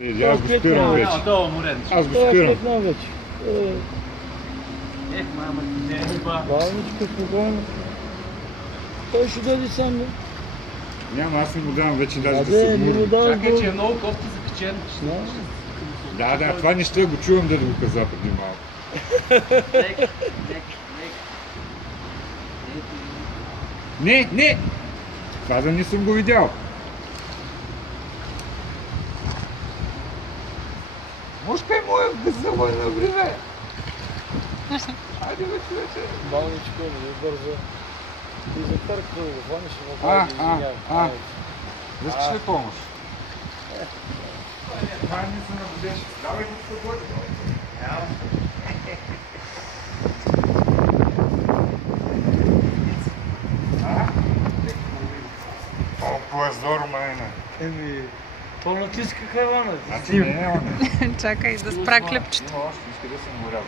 Аз го спирам вече. Аз го спирам. Мама, не е люба. Бавничко, спокойно. Той ще дойде сам, бе. Няма, аз не му давам вече даже да Аде, се не му гмурва. даваш Чакай, че е долу. много кофти закачен. Да, това не ще го чувам да го каза преди малко. Лек. Не! Това да не съм го видял. Мушка е моя да се мой на време. Айде бе, човече. Бавничко, не бързо. Ти затърква го, хванеш и му прави да извинява. Искаш ли помощ? Това не се набудеш. Давай го свободи. Толкова здорово, майна. Пълнотиска хайвана. Значи не е он. Чакай да спра клепчето. Има още, иска да съм горял.